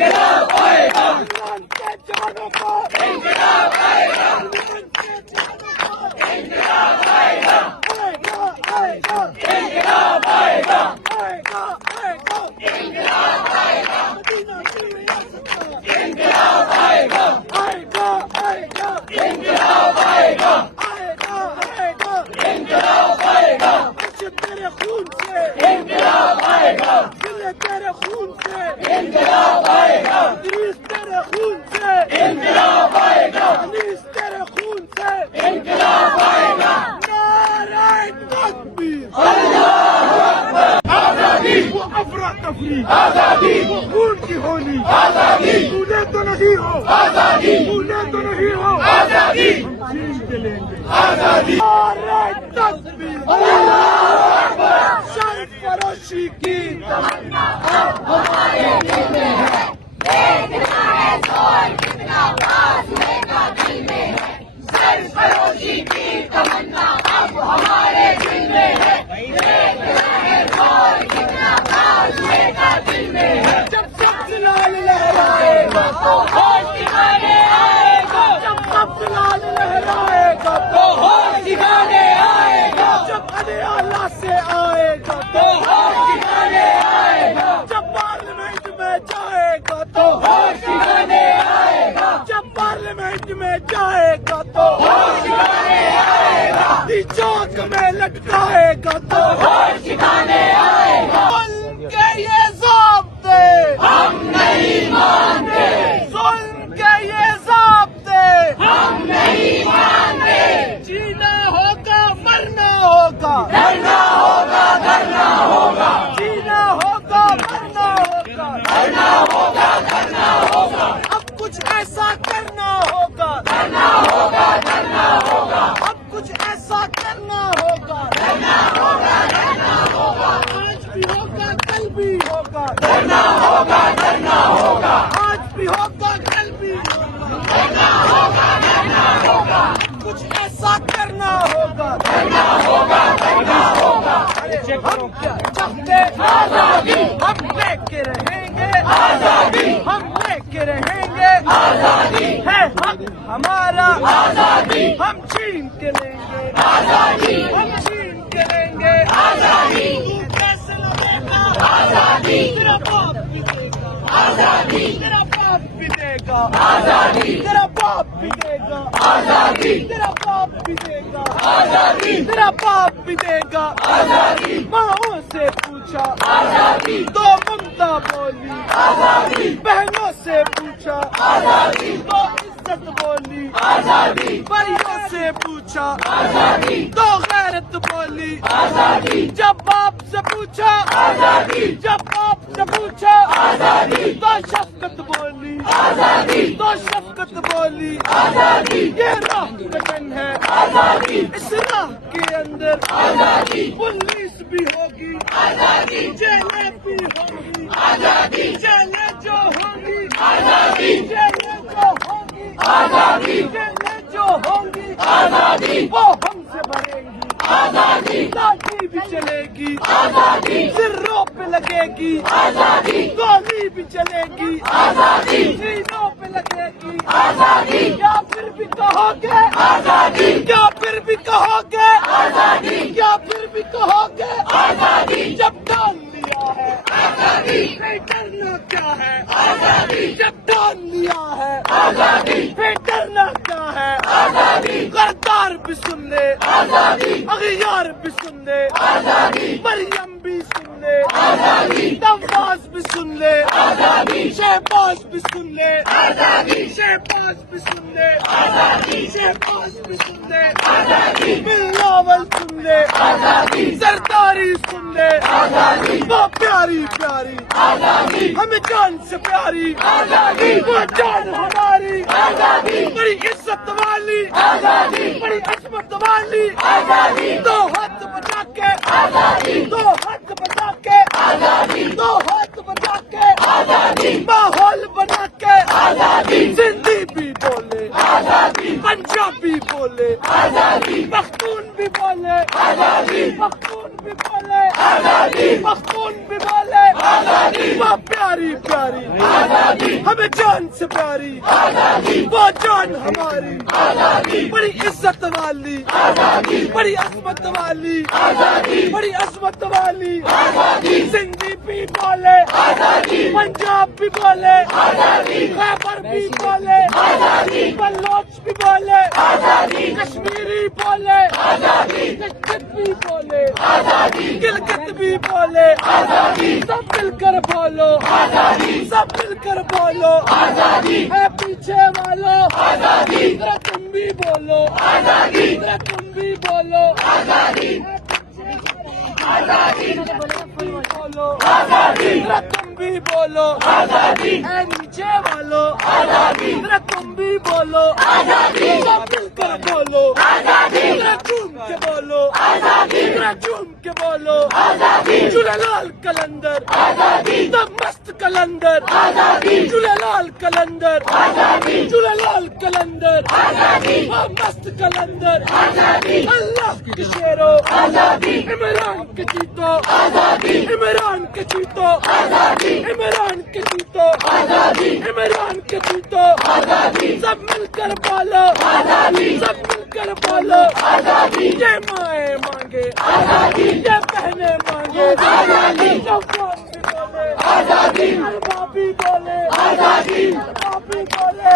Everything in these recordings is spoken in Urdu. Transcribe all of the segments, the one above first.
انقلاب آئے گا، عمران کے جوانوں کا انقلاب آئے گا، عمران کے جوانوں کا انقلاب آئے گا، آئے گا انقلاب آئے گا، آئے گا آئے گا انقلاب آئے گا، مدینہ کی ریاست کا انقلاب آئے گا، آئے گا آئے گا انقلاب آئے گا، آئے گا آئے گا انقلاب آئے گا، کچھ تیرے خون سے انقلاب آئے گا، ضلع تیرے خون سے انقلاب آئے گا، ادریس تیرے خون سے انقلاب آئے گا، انیس تیرے خون سے انقلاب آئے گا، نعرہ تکبیر آزادی، وہ افراتفری آزادی، وہ خون کی ہولی آزادی، بھولے تو نہیں ہو آزادی، بھولے تو نہیں ہو آزادی، ہم جیت کے لیں گے آزادی، نعرہ تکبیر شان فروشی کی تمنا اب ہمارے دل میں ہے سرفروشی کی تمنا اب ہمارے دل میں ہے، جب سب لال لہرائے گا تو ہوش ٹھکانے آئے گا، جب سب لال لہرائے گا تو ہوش ٹھکانے آئے گا، جب علی اعلیٰ سے آئے گا تو ہوش ٹھکانے آئے گا، جب پارلیمنٹ میں جائے گا تو ہوش ٹھکانے آئے گا، جب پارلیمنٹ میں جائے گا تو ہوش ٹھکانے آئے گا، چوک میں لٹکائے گا تو ہوش ٹھکانے آئے گا، ظلم کے یہ ضابطے ہم نہیں مانتے، ظلم کے یہ ضابطے ہم نہیں مانتے، جینا ہوگا مرنا ہوگا ڈرنا ہوگا، کرنا ہوگا، جینا ہوگا مرنا ہوگا کرنا ہوگا، کرنا ہوگا، اب کچھ ایسا کرنا ہوگا کرنا ہوگا، کرنا ہوگا، اب کچھ ایسا کرنا ہوگا کرنا ہوگا، کرنا ہوگا، آج بھی ہوگا کل بھی ہوگا کرنا ہوگا، کرنا ہوگا، آج بھی ہوگا کل بھی ہوگا کرنا ہوگا، کرنا ہوگا، کچھ ایسا کرنا ہوگا کرنا ہوگا، کرنا ہوگا، ہم کیا چاہتے آزادی، ہم لے کے رہیں گے آزادی، ہم لے کے رہیں گے آزادی، ہے حق ہمارا آزادی، ہم چھین کے لیں گے آزادی، ہم چھین کے لیں گے آزادی، تو کیسے لگے گا آزادی، تیرا باپ بھی دے گا آزادی، تیرا باپ بھی دے گا آزادی، تیرا باپ بھی دے گا آزادی، تیرا باپ بھی دے گا آزادی، تیرا باپ بھی دے گا آزادی، ماں سے پوچھا آزادی، تو ممتا بولی آزادی، بہنوں سے پوچھا آزادی، تو عزت بولی آزادی، بھائیوں سے پوچھا آزادی، تو غیرت بولی آزادی، جب باپ سے پوچھا آزادی، جب باپ سے پوچھا آزادی، تو شفقت بولی آزادی، تو شفقت بولی آزادی، یہ راہ وطن ہے آزادی، اس راہ کے اندر آزادی، پولیس بھی ہوگی آزادی، جیلیں بھی ہوگی آزادی، جیلیں جو ہوگی آزادی، جیلیں جو ہوگی آزادی، جیلیں جو ہوں گی آزادی، وہ ہم سے بھریں گی آزادی، لاٹھی بھی چلے گی آزادی، سروں پہ لگے گی آزادی، گولی بھی چلے گی آزادی، سینوں پہ لگے گی آزادی، کیا پھر بھی کہو گے آزادی، کیا پھر بھی کہو گے آزادی، کیا پھر بھی کہو گے آزادی، جب ڈال لیا ہے آزادی، پھر ڈرنا کیا ہے آزادی، جب ڈال لیا ہے آزادی، پھر ڈرنا کیا ہے آزادی، غدار بھی سن لے آزادی، اغیار بھی سن لے آزادی، مریم بھی سن لے آزادی، نواز بھی سن لے آزادی، شہباز بھی سن لے آزادی، شہباز بھی سن لے آزادی، شہباز بھی سن لے آزادی، بلاول سن لے آزادی، سرداری سن لے آزادی، وہ پیاری پیاری آزادی، ہمیں جان سے پیاری آزادی، وہ جان ہماری آزادی، بڑی عزت والی آزادی، بڑی عظمت والی آزادی، دو ہاتھ بچا کے آزادی، دو ہاتھ بچا کے آزادی، دو ہاتھ بچا کے آزادی، ماحول بنا کے آزادی، سندھی بھی بولے آزادی، پنجابی بولے آزادی، پختون بھی بولے آزادی، پختون بھی بولے آزادی، پختون بھی بولے وہ پیاری پیاری ہمیں جان سے پیاری وہ جان ہماری بڑی عزت والی بڑی عظمت والی بڑی عظمت والی سندھی بھی بولے پنجاب بھی بولے خیبر بھی بولے بلوچ بھی بولے کشمیری بولے گلگت بھی بولے گلگت بھی بولے سب مل کر بولو سب مل کر بولو ہے پیچھے والو ذرا تم بھی بولو ذرا تم بھی بولو بولو ذرا تم بھی بولو اے نیچے والو ذرا تم بھی بولو سب مل کر بولو ذرا جھوم کے بولو ذرا جھوم کے بولو جھولالال کلندر تب مست کلندر جھولالال کلندر جھولالال کلندر مست کلندر اللہ کے شیرو عمران کے چیتو عمران کے چیتو عمران کے چیتو عمران کے چیتو سب مل کر بولو سب مل کر بولو یہ مائیں مانگے یہ بہنیں مانگے جو قوم بھی بولے بابی بولے بابی بولے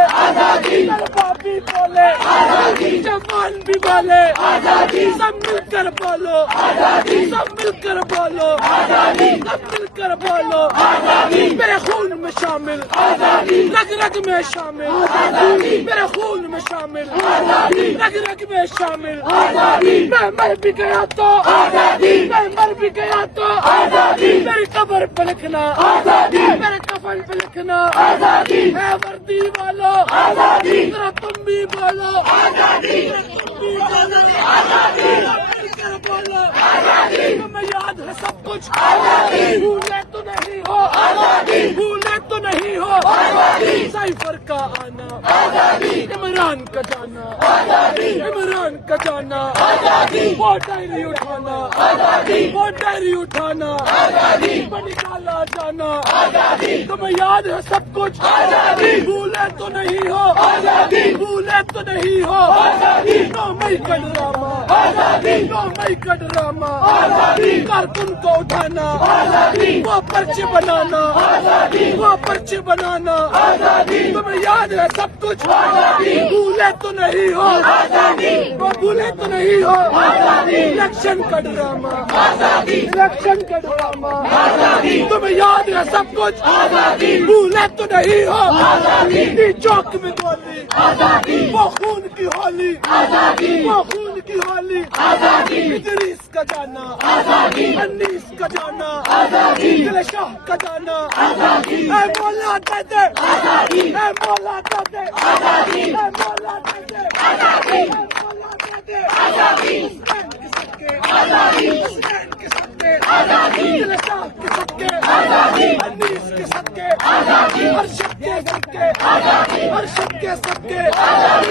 بابی بولے جوان بھی بولے سب مل کر بولو سب مل کر بولو سب مل کر بولو میرے خون میں شامل رگ رگ میں شامل میرے خون میں شامل رگ رگ میں شامل میں مر بھی گیا تو میں مر بھی گیا تو میری قبر پہ لکھنا میرے کفن پہ لکھنا ہے وردی والو ذرا تم بھی بولو بولو تمہیں یاد ہے سب کچھ بھولے تو نہیں ہو بھولے تو نہیں ہو سائفر کا آنا عمران کا جانا عمران کا جانا وہ ڈائری اٹھانا وہ ڈائری اٹھانا نکالا جانا تمہیں یاد ہے سب کچھ بھولے تو نہیں ہو بھولے تو نہیں ہو 9 مئی کا ڈرامہ 9 مئی کا ڈرامہ کارکن کو اٹھانا وہ پرچے بنانا وہ پرچے بنانا تمہیں یاد ہے سب کچھ بھولے تو نہیں ہو وہ بھولے تو نہیں ہو الیکشن کا ڈرامہ الیکشن کا ڈرامہ تمہیں یاد ہے سب کچھ بھولے تو نہیں ہو چوک میں گولی وہ خون کی ہولی وہ خون کی ہولی ادریس کا جانا انیس کا جانا دل شاہ کا جانا اے مولا دے دے اے مولا دے دے اے مولا دے دے اے مولا دے دے حسین کے صدقے حسین کے صدقے دل شاہ کے صدقے انیس کے صدقے ارشد کے صدقے ارشد کے صدقے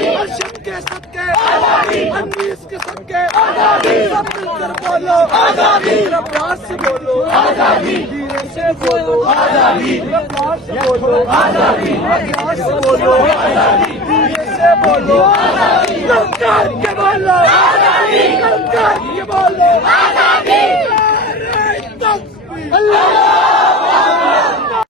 ارشد کے صدقے انیس کے صدقے سب مل کر بولو ذرا پیار سے بولو دھیرے سے بولو ذرا پیار سے بولو پیار سے بولو دھیرے سے بولو للکار کے بولو للکار کے بولو نعرہ تکبیر اللہ